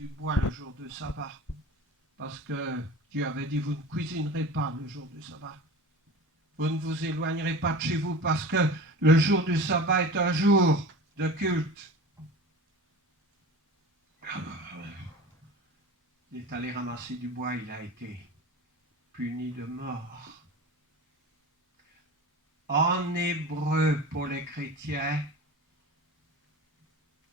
du bois le jour du sabbat. Parce que Dieu avait dit, vous ne cuisinerez pas le jour du sabbat. Vous ne vous éloignerez pas de chez vous parce que le jour du sabbat est un jour de culte. Il est allé ramasser du bois, il a été puni de mort. En hébreu, pour les chrétiens,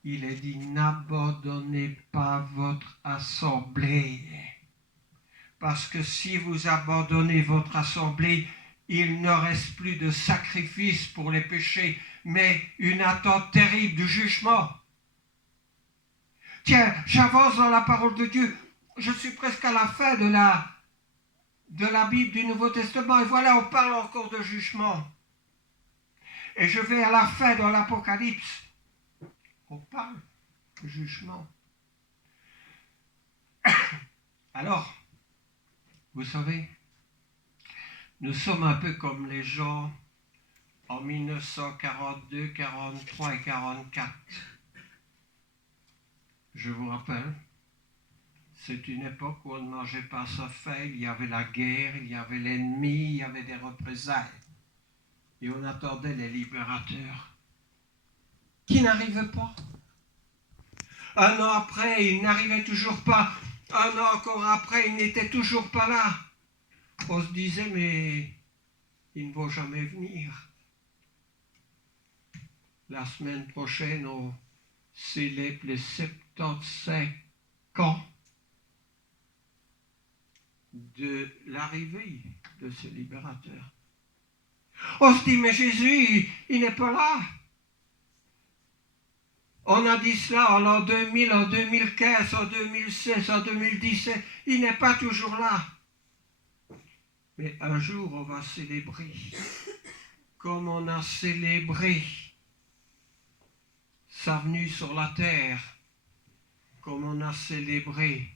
il est dit, n'abandonnez pas votre assemblée. Parce que si vous abandonnez votre assemblée, il ne reste plus de sacrifice pour les péchés, mais une attente terrible du jugement. Tiens, j'avance dans la parole de Dieu. Je suis presque à la fin de la Bible du Nouveau Testament. Et voilà, on parle encore de jugement. Et je vais à la fin dans l'Apocalypse. On parle de jugement. Alors, vous savez, nous sommes un peu comme les gens en 1942, 43 et 44. Je vous rappelle, c'est une époque où on ne mangeait pas sa faim, il y avait la guerre, il y avait l'ennemi, il y avait des représailles. Et on attendait les libérateurs qui n'arrivaient pas. Un an après, ils n'arrivaient toujours pas. Un an encore après, ils n'étaient toujours pas là. On se disait, mais ils ne vont jamais venir. La semaine prochaine, on célèbre les 75 ans de l'arrivée de ce libérateur. On se dit, mais Jésus, il n'est pas là. On a dit cela en l'an 2000, en 2015, en 2016, en 2017. Il n'est pas toujours là. Mais un jour, on va célébrer, comme on a célébré sa venue sur la terre, comme on a célébré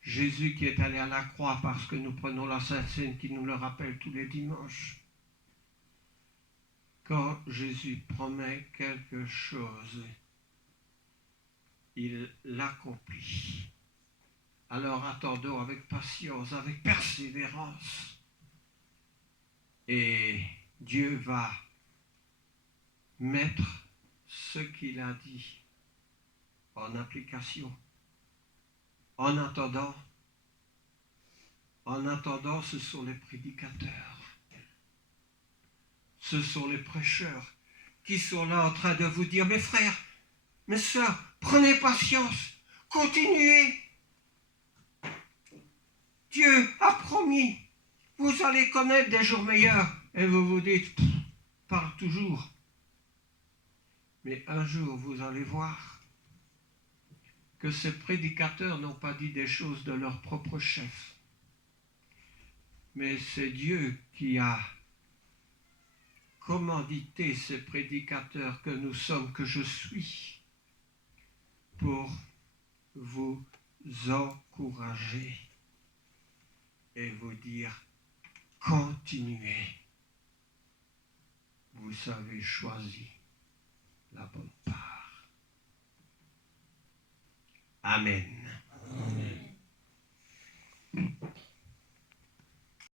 Jésus qui est allé à la croix, parce que nous prenons la Sainte Seine qui nous le rappelle tous les dimanches. Quand Jésus promet quelque chose, il l'accomplit. Alors attendons avec patience, avec persévérance. Et Dieu va mettre ce qu'il a dit en application. En attendant, ce sont les prédicateurs. Ce sont les prêcheurs qui sont là en train de vous dire, mes frères, mes sœurs, prenez patience, continuez. Dieu a promis, vous allez connaître des jours meilleurs. Et vous vous dites, parle toujours. Mais un jour, vous allez voir que ces prédicateurs n'ont pas dit des choses de leur propre chef. Mais c'est Dieu qui a commandité ces prédicateurs que nous sommes, que je suis, pour vous encourager et vous dire, continuez. Vous avez choisi la bonne part. Amen.